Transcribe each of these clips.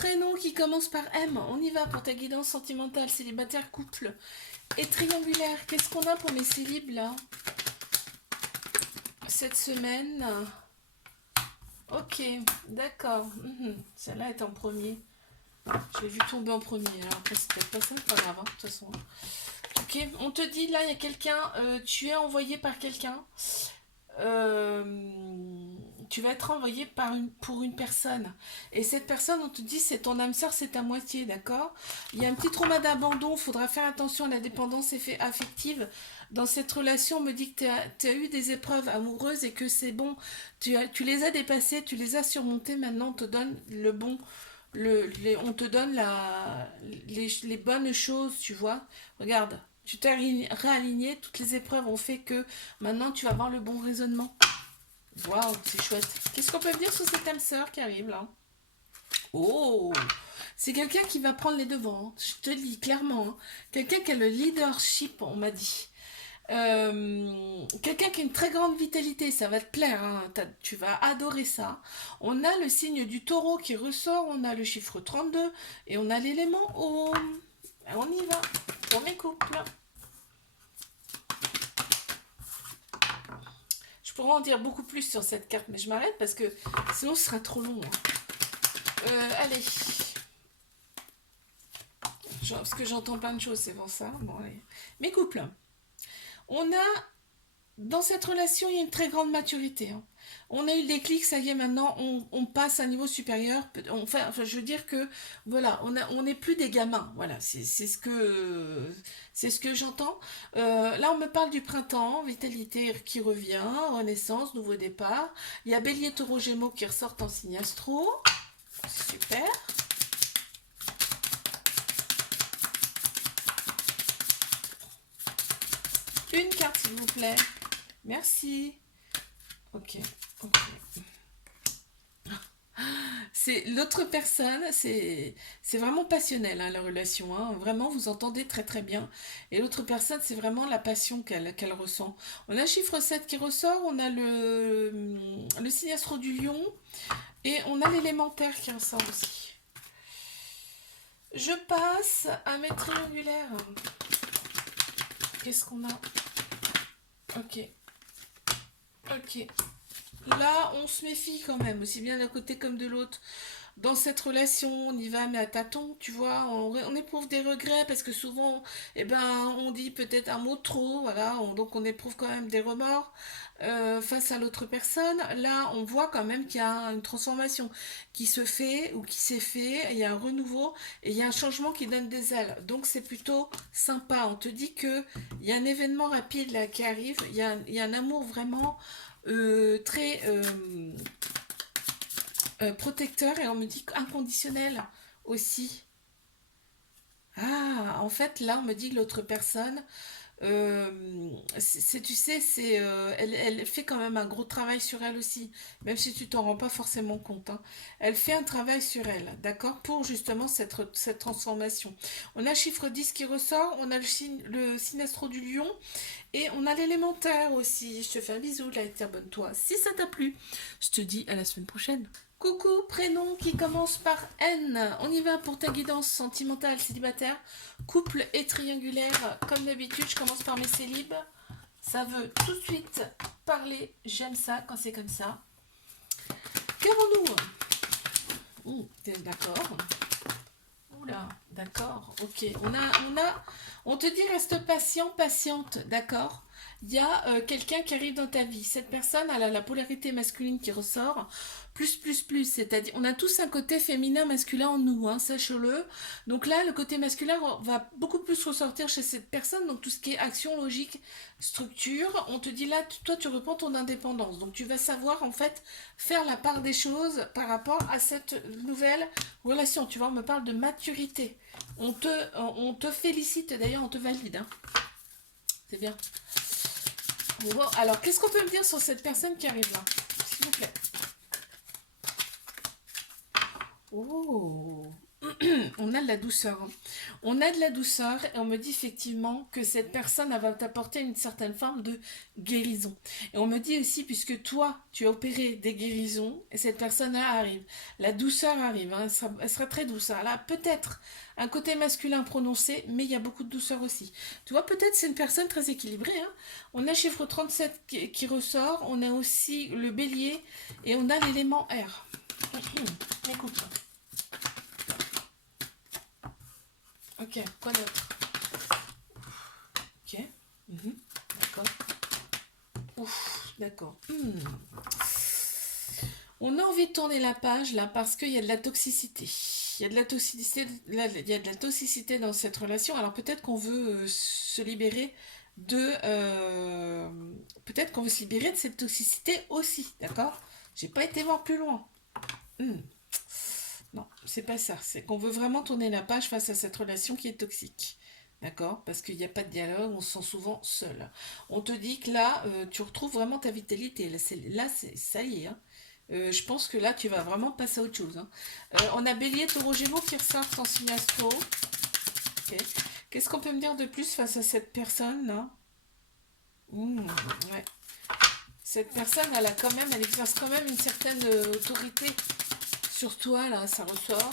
prénom qui commence par M. On y va pour ta guidance sentimentale, célibataire, couple et triangulaire. Qu'est-ce qu'on a pour mes célibes là cette semaine? Ok, d'accord. Celle-là est en premier. Je l'ai vu tomber en premier. Alors après, c'est peut-être pas ça, pas grave, hein, de toute façon. Ok, on te dit là, il y a quelqu'un, tu es envoyé par quelqu'un. Tu vas être envoyé pour une personne. Et cette personne, on te dit, c'est ton âme sœur, c'est ta moitié, d'accord? Il y a un petit trauma d'abandon, il faudra faire attention à la dépendance affective. Dans cette relation, on me dit que tu as eu des épreuves amoureuses et que c'est bon. Tu les as dépassées, tu les as surmontées, maintenant on te donne le bon. On te donne les bonnes choses, tu vois. Regarde, tu t'es réaligné, toutes les épreuves ont fait que maintenant tu vas avoir le bon raisonnement. Waouh, c'est chouette. Qu'est-ce qu'on peut dire sur cette âme sœur qui arrive là? Oh, c'est quelqu'un qui va prendre les devants, hein. Je te le dis clairement, hein. Quelqu'un qui a le leadership, on m'a dit. Quelqu'un qui a une très grande vitalité, ça va te plaire, hein. Tu vas adorer ça. On a le signe du taureau qui ressort, on a le chiffre 32 et on a l'élément eau. On y va pour mes couples. Je pourrais en dire beaucoup plus sur cette carte, mais je m'arrête parce que sinon ce sera trop long, hein. Allez. Parce que j'entends plein de choses, c'est pour ça. Bon, allez. Mes couples. On a, dans cette relation, il y a une très grande maturité, hein. On a eu le déclic, ça y est, maintenant, on passe à un niveau supérieur. Enfin, je veux dire que, voilà, on n'est plus des gamins. Voilà, c'est ce que j'entends. Là, on me parle du printemps, vitalité qui revient, renaissance, nouveau départ. Il y a Bélier, Taureau, Gémeaux qui ressortent en signe astro. C'est super. Une carte, s'il vous plaît. Merci. Ok, ok. C'est l'autre personne, c'est vraiment passionnel, hein, la relation, hein. Vraiment, vous entendez très très bien. Et l'autre personne, c'est vraiment la passion qu'elle ressent. On a le chiffre 7 qui ressort, on a le signe astro du lion et on a l'élémentaire qui ressort aussi. Je passe à mes triangulaires. Qu'est-ce qu'on a? Ok. Ok. Là, on se méfie quand même, aussi bien d'un côté comme de l'autre. Dans cette relation, on y va, mais à tâtons, tu vois, on éprouve des regrets parce que souvent, eh ben, on dit peut-être un mot trop, voilà, donc on éprouve quand même des remords face à l'autre personne. Là, on voit quand même qu'il y a une transformation qui se fait ou qui s'est fait, il y a un renouveau et il y a un changement qui donne des ailes. Donc c'est plutôt sympa. On te dit que il y a un événement rapide là qui arrive, il y a un amour vraiment très protecteur et on me dit inconditionnel aussi. Ah, en fait, là, on me dit que l'autre personne, tu sais, elle fait quand même un gros travail sur elle aussi, même si tu t'en rends pas forcément compte, hein. Elle fait un travail sur elle, d'accord, pour justement cette transformation. On a le chiffre 10 qui ressort, on a le signe astro du lion, et on a l'élémentaire aussi. Je te fais un bisou, la terre bonne toi. Si ça t'a plu, je te dis à la semaine prochaine. Coucou, prénom qui commence par N. On y va pour ta guidance sentimentale, célibataire, couple et triangulaire. Comme d'habitude, je commence par mes célibes. Ça veut tout de suite parler. J'aime ça quand c'est comme ça. Qu'avons-nous? T'es d'accord? Oula, d'accord, ok. On te dit reste patient, patiente, d'accord? Il y a quelqu'un qui arrive dans ta vie. Cette personne, elle a la polarité masculine qui ressort. Plus, c'est-à-dire, on a tous un côté féminin, masculin en nous, hein, sache-le. Donc là, le côté masculin va beaucoup plus ressortir chez cette personne. Donc tout ce qui est action, logique, structure, on te dit là, toi, tu reprends ton indépendance. Donc tu vas savoir, en fait, faire la part des choses par rapport à cette nouvelle relation. Tu vois, on me parle de maturité. On te félicite, d'ailleurs, on te valide, hein. C'est bien. Bon, alors, qu'est-ce qu'on peut me dire sur cette personne qui arrive là? S'il vous plaît. Oh. On a de la douceur, hein. On a de la douceur et on me dit effectivement que cette personne elle va t'apporter une certaine forme de guérison. Et on me dit aussi, puisque toi, tu as opéré des guérisons, et cette personne-là arrive. La douceur arrive, hein, elle sera très douce. Elle a peut-être un côté masculin prononcé, mais il y a beaucoup de douceur aussi. Tu vois, peut-être c'est une personne très équilibrée, hein. On a le chiffre 37 qui ressort, on a aussi le bélier et on a l'élément R. Écoute. Ok, quoi d'autre? Ok, mhm, d'accord. Ouf, d'accord. On a envie de tourner la page là parce qu'il y a de la toxicité. Il y a de la toxicité, là, il y a de la toxicité dans cette relation. Alors peut-être qu'on veut se libérer de, peut-être qu'on veut se libérer de cette toxicité aussi, d'accord? J'ai pas été voir plus loin. Hmm. Non, c'est pas ça. C'est qu'on veut vraiment tourner la page face à cette relation qui est toxique. D'accord? Parce qu'il n'y a pas de dialogue, on se sent souvent seul. On te dit que là, tu retrouves vraiment ta vitalité. Ça y est, hein. Je pense que là, tu vas vraiment passer à autre chose, hein. On a Bélier, Taureau, Gémeaux qui ressortent en signe astro. Ok. Qu'est-ce qu'on peut me dire de plus face à cette personne là? Ouais. Cette personne, elle exerce quand même une certaine autorité sur toi, là, ça ressort.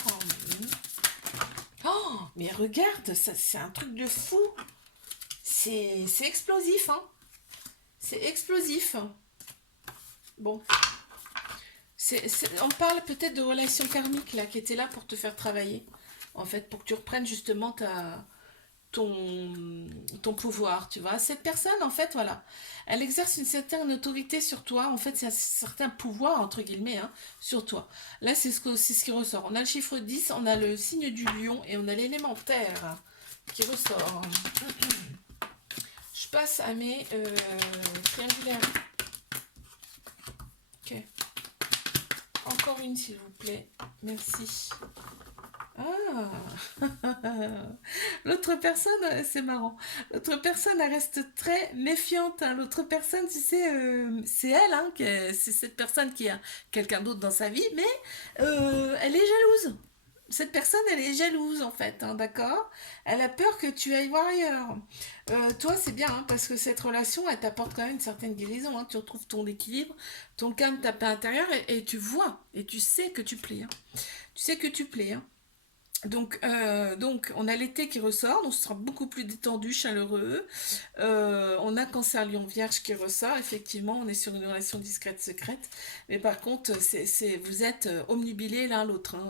Oh, mais regarde, ça, c'est un truc de fou. C'est explosif, hein. C'est explosif. Bon, on parle peut-être de relations karmiques, là, qui étaient là pour te faire travailler. En fait, pour que tu reprennes justement ton pouvoir, tu vois. Cette personne, en fait, voilà, elle exerce une certaine autorité sur toi. En fait, c'est un certain pouvoir, entre guillemets, hein, sur toi. Là, c'est ce qui ressort. On a le chiffre 10, on a le signe du lion et on a l'élémentaire qui ressort. Je passe à mes triangulaires. Ok. Encore une, s'il vous plaît. Merci. Ah, l'autre personne, c'est marrant. L'autre personne, elle reste très méfiante, hein. L'autre personne, tu sais, c'est elle, hein, c'est cette personne qui a quelqu'un d'autre dans sa vie, mais elle est jalouse. Cette personne, elle est jalouse en fait, hein, d'accord? Elle a peur que tu ailles voir ailleurs. Toi, c'est bien, hein, parce que cette relation, elle t'apporte quand même une certaine guérison, hein. Tu retrouves ton équilibre, ton calme, ta paix intérieure, et tu vois, et tu sais que tu plais, hein. Tu sais que tu plais, hein. Donc, on a l'été qui ressort, donc ce sera beaucoup plus détendu, chaleureux. On a Cancer, Lion, Vierge qui ressort. Effectivement, on est sur une relation discrète, secrète. Mais par contre, vous êtes omnubilés l'un l'autre, hein.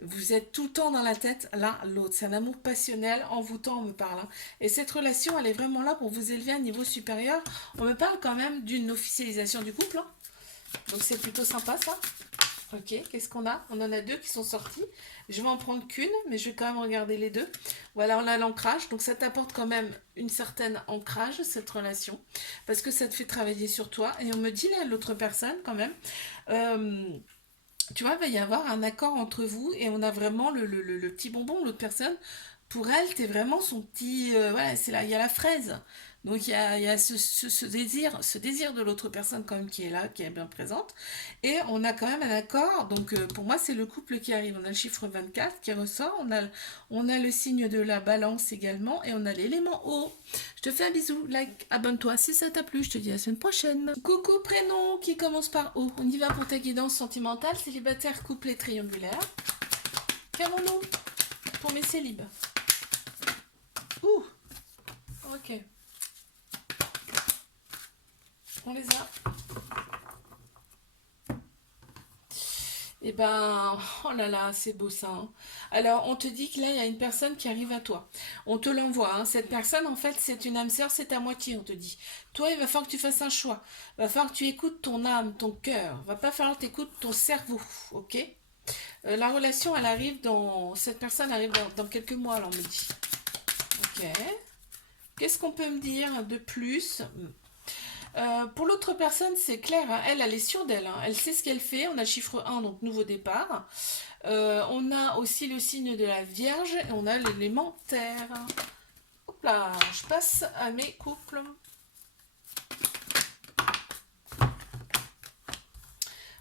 Vous êtes tout le temps dans la tête l'un l'autre. C'est un amour passionnel, envoûtant, on me parle, hein. Et cette relation, elle est vraiment là pour vous élever à un niveau supérieur. On me parle quand même d'une officialisation du couple, hein. Donc c'est plutôt sympa ça. Ok, qu'est-ce qu'on a? On en a deux qui sont sortis. Je vais en prendre qu'une, mais je vais quand même regarder les deux. Voilà, on a l'ancrage. Donc ça t'apporte quand même une certaine ancrage, cette relation. Parce que ça te fait travailler sur toi. Et on me dit là, l'autre personne quand même. euh, Tu vois, il va y avoir un accord entre vous. Et on a vraiment le petit bonbon, l'autre personne. Pour elle, t'es vraiment son petit... voilà, c'est là, il y a la fraise. Donc il y a ce désir de l'autre personne quand même qui est là, qui est bien présente. Et on a quand même un accord. Donc pour moi, c'est le couple qui arrive. On a le chiffre 24 qui ressort. On a le signe de la balance également. Et on a l'élément eau. Je te fais un bisou. Like, abonne-toi si ça t'a plu. Je te dis à la semaine prochaine. Coucou, prénom qui commence par O. On y va pour ta guidance sentimentale. Célibataire, couple et triangulaire. Qu'avons-nous pour mes célibes? Ouh, ok. On les a. Eh ben, oh là là, c'est beau ça, hein. Alors, on te dit que là, il y a une personne qui arrive à toi. On te l'envoie, hein. Cette personne, en fait, c'est une âme sœur, c'est à moitié, on te dit. Toi, il va falloir que tu fasses un choix. Il va falloir que tu écoutes ton âme, ton cœur. Il va pas falloir que tu écoutes ton cerveau, ok? La relation, elle arrive dans... Cette personne arrive dans quelques mois, là, on me dit. Ok. Qu'est-ce qu'on peut me dire de plus? Pour l'autre personne, c'est clair, hein. Elle est sûre d'elle, hein. Elle sait ce qu'elle fait. On a le chiffre 1, donc nouveau départ. On a aussi le signe de la Vierge et on a l'élément terre. Hop là, je passe à mes couples.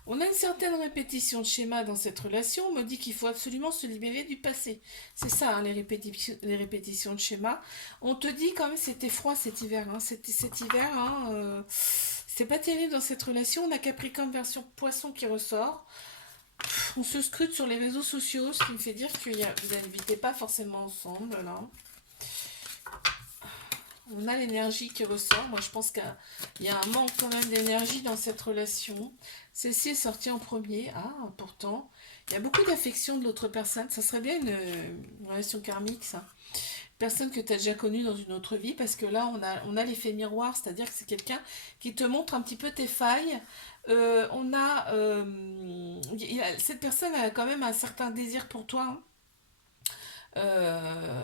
On a une certaine répétition de schéma dans cette relation. On me dit qu'il faut absolument se libérer du passé. C'est ça, hein, les répétitions de schéma. On te dit quand même c'était froid cet hiver. Hein. Cet hiver, hein, c'est pas terrible dans cette relation. On a Capricorne version poisson qui ressort. On se scrute sur les réseaux sociaux, ce qui me fait dire que vous n'habitez pas forcément ensemble là. On a l'énergie qui ressort. Moi, je pense qu'il y a un manque quand même d'énergie dans cette relation. Celle-ci est sortie en premier. Ah, pourtant, il y a beaucoup d'affection de l'autre personne. Ça serait bien une relation karmique, ça. Personne que tu as déjà connue dans une autre vie, parce que là, on a l'effet miroir, c'est-à-dire que c'est quelqu'un qui te montre un petit peu tes failles. Cette personne a quand même un certain désir pour toi, hein.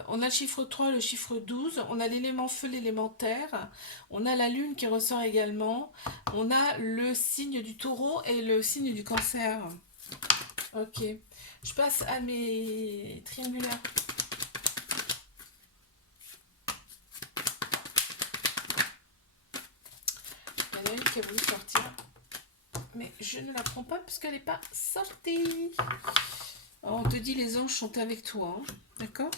On a le chiffre 3, le chiffre 12, on a l'élément feu, l'élémentaire, on a la lune qui ressort également, on a le signe du taureau et le signe du cancer. Ok, je passe à mes triangulaires. Il y en a une qui a voulu sortir, mais je ne la prends pas puisqu'elle n'est pas sortie. Alors, on te dit les anges sont avec toi, hein. D'accord?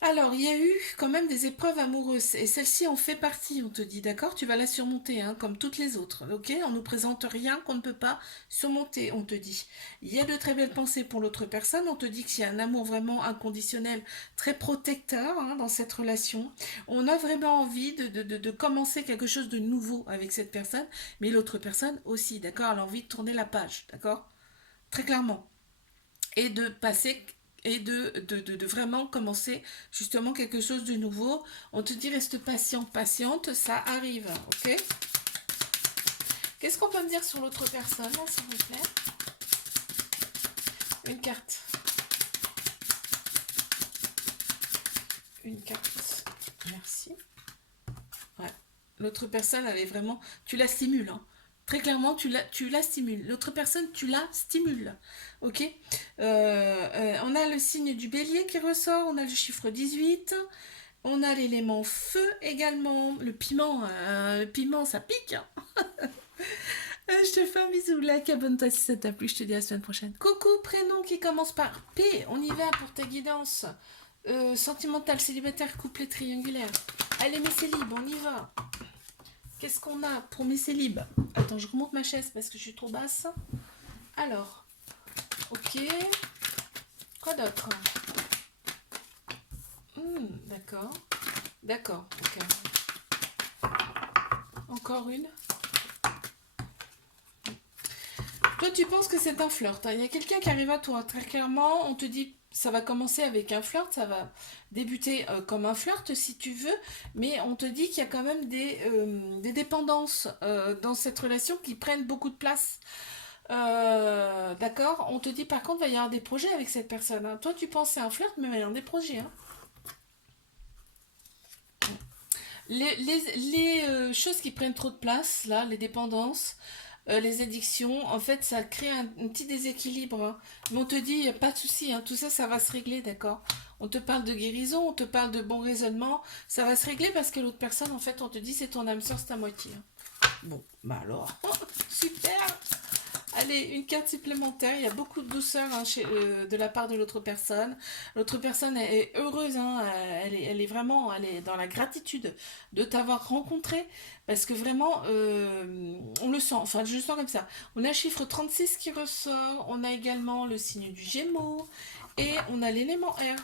Alors, il y a eu quand même des épreuves amoureuses et celle-ci en fait partie, on te dit, d'accord? Tu vas la surmonter, hein, comme toutes les autres, ok? On nous présente rien qu'on ne peut pas surmonter, on te dit. Il y a de très belles pensées pour l'autre personne, on te dit qu'il y a un amour vraiment inconditionnel, très protecteur, hein, dans cette relation. On a vraiment envie de commencer quelque chose de nouveau avec cette personne, mais l'autre personne aussi, d'accord? Elle a envie de tourner la page, d'accord? Très clairement. Et de passer et de vraiment commencer justement quelque chose de nouveau. On te dit reste patient, patiente, ça arrive, ok? Qu'est-ce qu'on peut me dire sur l'autre personne, s'il vous plaît? Une carte. Une carte. Merci. Ouais. L'autre personne, elle est vraiment... Tu la stimules, hein. Très clairement, tu la stimules. L'autre personne, tu la stimules. Ok. On a le signe du bélier qui ressort. On a le chiffre 18. On a l'élément feu également. Le piment, ça pique, hein. Je te fais un bisou. Like, abonne-toi si ça t'a plu. Je te dis à la semaine prochaine. Coucou, prénom qui commence par P. On y va pour ta guidance. Sentimental, célibataire, couple triangulaire. Allez, mes célibes, on y va. Qu'est-ce qu'on a pour mes célibes? Attends, je remonte ma chaise parce que je suis trop basse. Alors, ok. Quoi d'autre? D'accord. D'accord, ok. Encore une. Toi, tu penses que c'est un flirt, hein. Il y a quelqu'un qui arrive à toi. Très clairement, on te dit ça va commencer avec un flirt, ça va débuter comme un flirt si tu veux, mais on te dit qu'il y a quand même des dépendances dans cette relation qui prennent beaucoup de place. D'accord? On te dit par contre, il va y avoir des projets avec cette personne, hein. Toi, tu penses que c'est un flirt, mais il va y avoir des projets, hein. Les choses qui prennent trop de place, là, les dépendances, les addictions, en fait, ça crée un petit déséquilibre, hein. Mais on te dit, pas de souci, hein, tout ça, ça va se régler, d'accord? On te parle de guérison, on te parle de bon raisonnement, ça va se régler parce que l'autre personne, en fait, on te dit, c'est ton âme sœur, c'est ta moitié, hein. Bon, bah alors, super! Allez, une carte supplémentaire. Il y a beaucoup de douceur, hein, de la part de l'autre personne. L'autre personne est heureuse, hein, elle est vraiment, elle est dans la gratitude de t'avoir rencontré. Parce que vraiment, on le sent. Enfin, je le sens comme ça. On a le chiffre 36 qui ressort. On a également le signe du Gémeaux. Et on a l'élément R.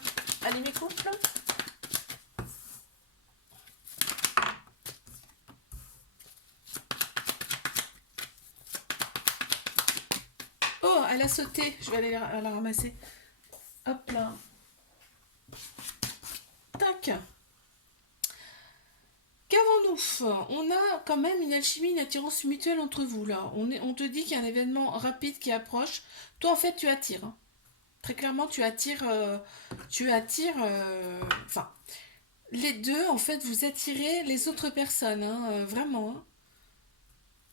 Allez, mes couples. Oh, elle a sauté. Je vais aller la ramasser. Hop là. Tac. Qu'avons-nous? On a quand même une alchimie, une attirance mutuelle entre vous là. On te dit qu'il y a un événement rapide qui approche. Toi en fait tu attires, hein. Très clairement tu attires, enfin les deux en fait vous attirez les autres personnes, hein, vraiment, hein.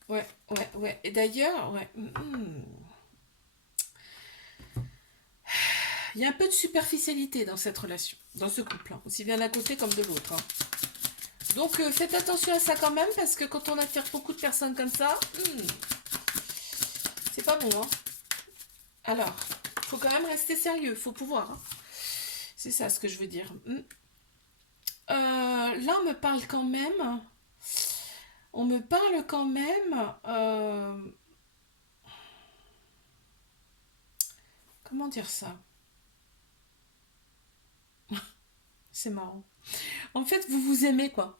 Ouais, ouais, ouais. Et d'ailleurs, ouais. Il y a un peu de superficialité dans cette relation, dans ce couple, hein, aussi bien d'un côté comme de l'autre, hein. Donc faites attention à ça quand même, parce que quand on attire beaucoup de personnes comme ça, pas bon, hein. Alors, faut quand même rester sérieux, faut pouvoir, hein. C'est ça ce que je veux dire. Là, on me parle quand même, comment dire ça? C'est marrant. En fait, vous vous aimez, quoi.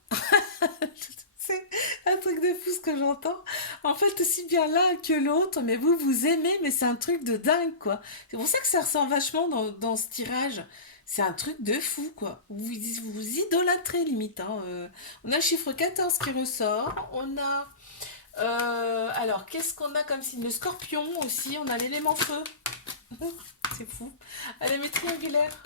C'est un truc de fou ce que j'entends. En fait, aussi bien l'un que l'autre, mais vous vous aimez, mais c'est un truc de dingue, quoi. C'est pour ça que ça ressort vachement dans ce tirage. C'est un truc de fou, quoi. Vous vous idolâtrez, limite, hein. On a le chiffre 14 qui ressort. On a... alors, qu'est-ce qu'on a comme signe? Le scorpion aussi. On a l'élément feu. C'est fou. Allez, mes triangulaires.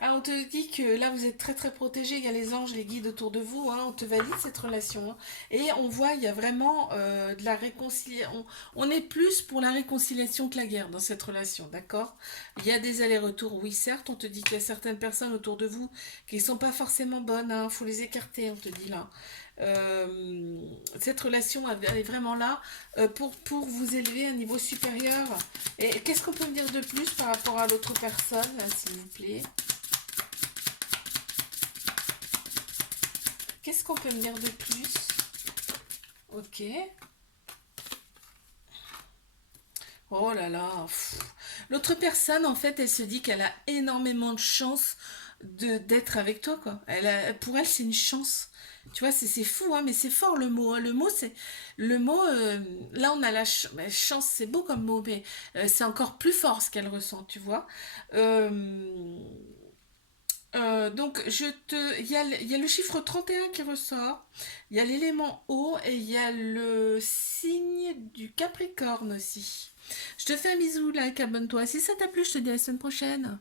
Ah, on te dit que là vous êtes très très protégé, il y a les anges, les guides autour de vous, hein, on te valide cette relation, hein. Et on voit, il y a vraiment de la réconciliation. On est plus pour la réconciliation que la guerre dans cette relation, d'accord? Il y a des allers-retours, oui, certes, on te dit qu'il y a certaines personnes autour de vous qui ne sont pas forcément bonnes, hein, faut les écarter, on te dit là. Euh, cette relation elle est vraiment là pour vous élever à un niveau supérieur. Et qu'est-ce qu'on peut me dire de plus par rapport à l'autre personne, là, s'il vous plaît? Qu'est-ce qu'on peut me dire de plus? Ok. Oh là là. L'autre personne, en fait, elle se dit qu'elle a énormément de chance d'être avec toi, quoi. Pour elle, c'est une chance. Tu vois, c'est fou, hein, mais c'est fort le mot, hein. Le mot, c'est... Le mot, là, on a chance, c'est beau comme mot, mais c'est encore plus fort ce qu'elle ressent, tu vois. Euh, donc, il y a le chiffre 31 qui ressort, il y a l'élément eau et il y a le signe du Capricorne aussi. Je te fais un bisou, là, abonne-toi. Si ça t'a plu, je te dis à la semaine prochaine.